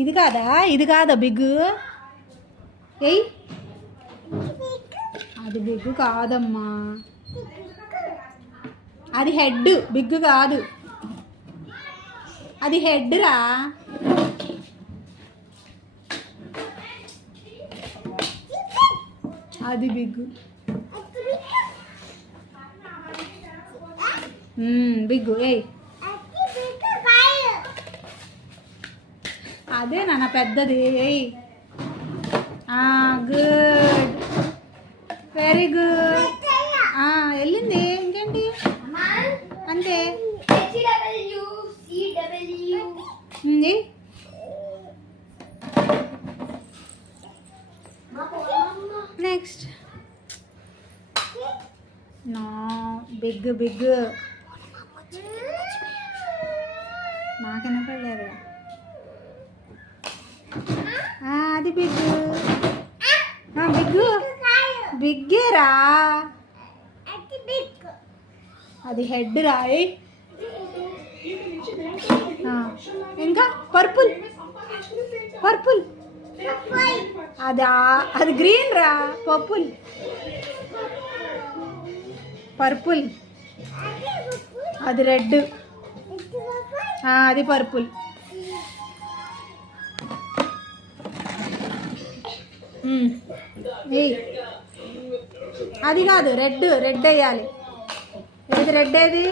ఇది కాదా, ఇది కాదా బిగ్గు? ఏయ్, అది బిగ్గు కాదమ్మా, అది హెడ్, బిగ్గు కాదు, అది హెడ్ రా. అది బిగ్గు. బిగ్గు. ఏయ్, అదే నాన్న పెద్దది. ఏయ్, గుడ్, వెరీ గుడ్. వెళ్ళింది, ఇంకేంటి అంతే. నెక్స్ట్. No, big big. నాకు వినపడలేదు. అది బిగ్, బిగ్గు, బిగ్గేరా. అది హెడ్ రాయి. ఇంకా పర్పుల్, పర్పుల్. అది గ్రీన్ రా. Purple, purple. అది రెడ్. అది పర్పుల్. అది కాదు, రెడ్. రెడ్ వేయాలి. ఏది రెడ్? ఏది?